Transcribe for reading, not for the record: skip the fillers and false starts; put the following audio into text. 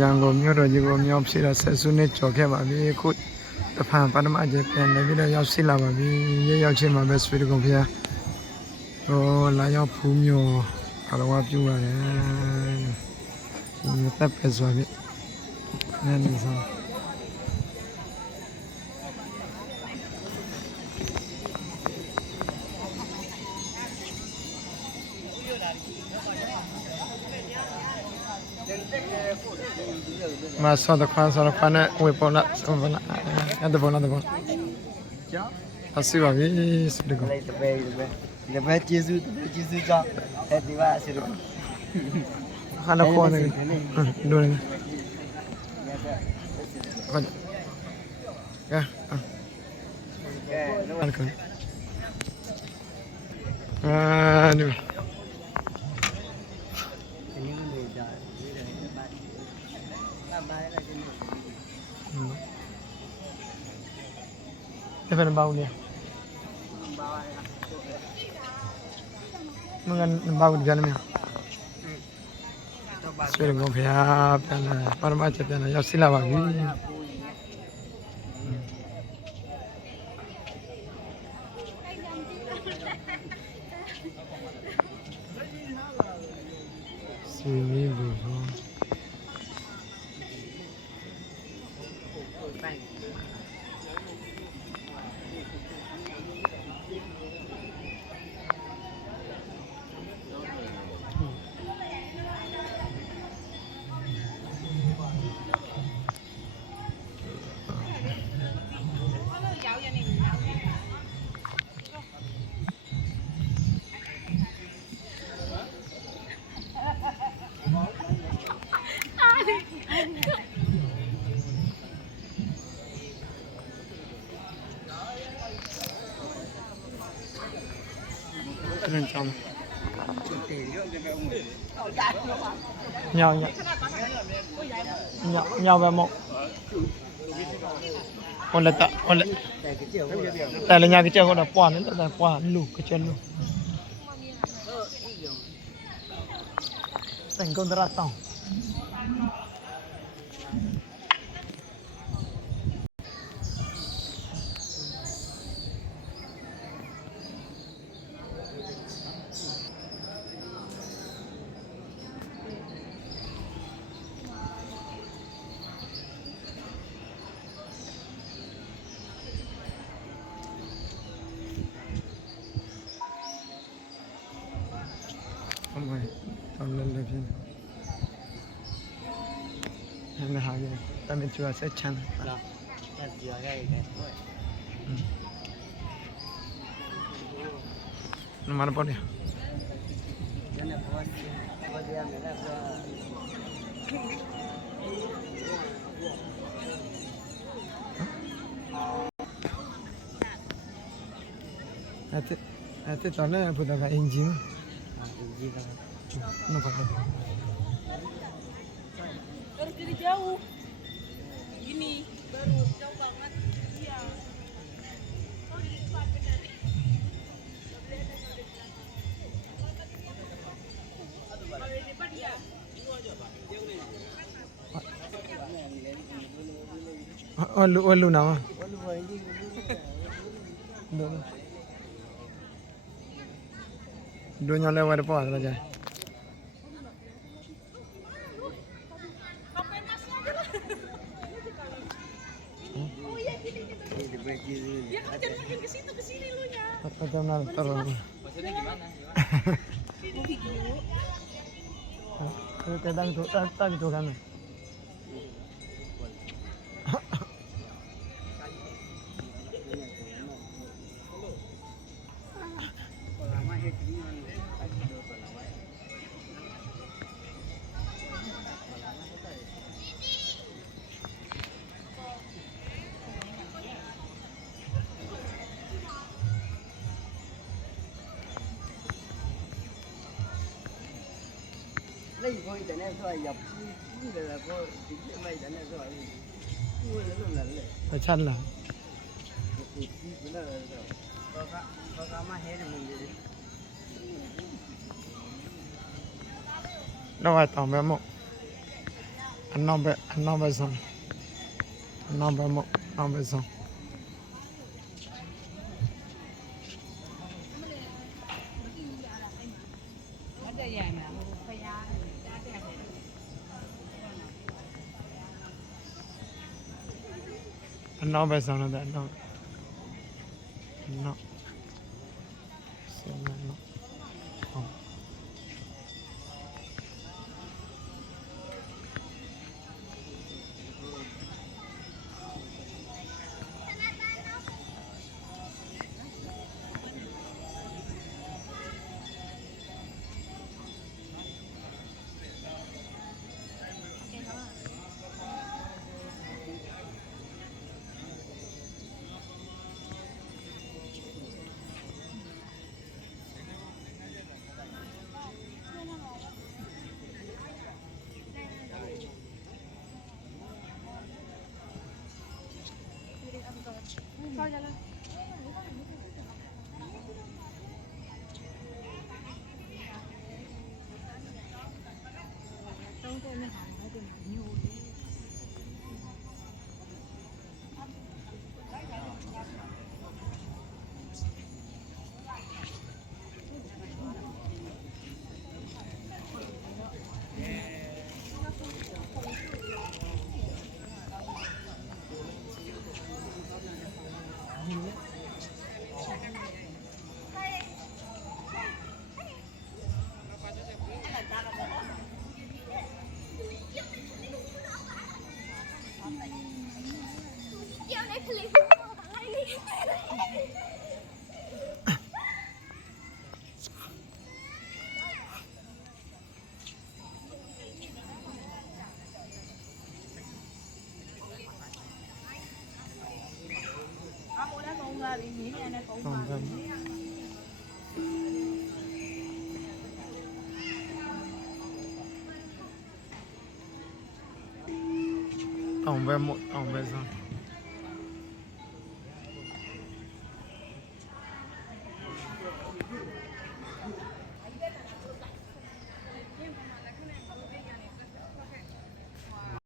ရန်ကုန်မြို့တော်ကြီးကိုမြောက်ဖြစ်တာဆက်စုနှစ်ကျော်ခဲ့ပါပြီခုတဖန်ပထမအကျပြန်နေပြီးတော့ရောက်ရှိလာပါပြီရောက်ချင်းမှာပဲဆွေးကုန်ဖျားဟိုလာရောက်ဖူးမျိုးအတော်ဝပြူပါတယ်ဒီတပ်ပဲဆိုပြီနည်းနည်းစားမဆောတခွာဆောတခွာနဲ့ဝေပေါ်လာဆောပေါ်လာအဲ့ဒါပေါ်လာတော့ကျောင်းအစီပါပြီစတကောတပည့်ကျေးဇူးကြောင့်ဒီပါဆရာခါနခေါ်နေဒိုနေခါကဲနိ这份包呢？มึงกัน包กันมั้ยဆွေးကုန်ဖျားပြန်လာပရမချက်ပြန်လာရောက်စီလာပါပြီစီမီဘူ그런 점. nhau về một con lật con lật tại là nhà cái chơi con là quả nữa là quả lù cái chân lù thành con ra tàu không phải còn lên được phim em là hàng gì ta bên chùa sẽ chăn đó em vừa đây cái nó mà nó bao nhiêu cái này bao nhiêu em này là thế tao nói phụ thuộc engine nó phải baru dari jauh gini baru jauh banget iya oh di depan benar kalau di depan ya lu nào à dua nyala ada apa saja dia kan jangan makin ke situ ke sini lu nya apa jangan terus maksudnya gimana mau video kalau kadang tu tak gitu kan lấy thôi để nên thôi nhập như là cô chính mày để nên rồi mua nó luôn là phải chăn là có mà hết rồi mình đi đâu ai tỏng bé một အနောက်ဘက်ဆောင်အနောက်ဘက်မို့နောက်ဘက်ဆောင် ဟုတ်တယ်ရမှာဖယားတားတယ် အနောက်ဘက်ဆောင်တော့အနောက်ဆက်မယ်နော်ဟုတ် ဆောရလား အမိုးလည်းကောင်းလာပြီနင်းရနဲ့ကောင်း တောင် ပါ ဘက်မို့တောင်ဘက်ဆောင်